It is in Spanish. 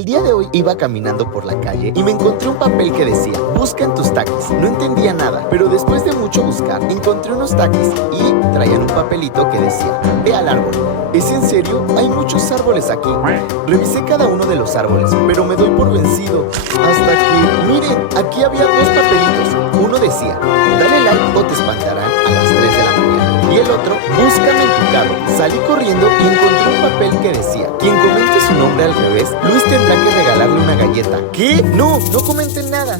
El día de hoy iba caminando por la calle y me encontré un papel que decía: busca en tus taquis. No entendía nada, pero después de mucho buscar, encontré unos taquis y traían un papelito que decía: ve al árbol. ¿Es en serio? Hay muchos árboles aquí. Revisé cada uno de los árboles, pero me doy por vencido. Hasta que, miren, aquí había dos papelitos. Uno decía: dale like o te espantarán a las 3 de la mañana. Y el otro: búscame en tu carro. Salí corriendo y encontré un papel que decía: quien comente su nombre al revés, Luis tendrá que regalarle una galleta. ¿Qué? No comenten nada.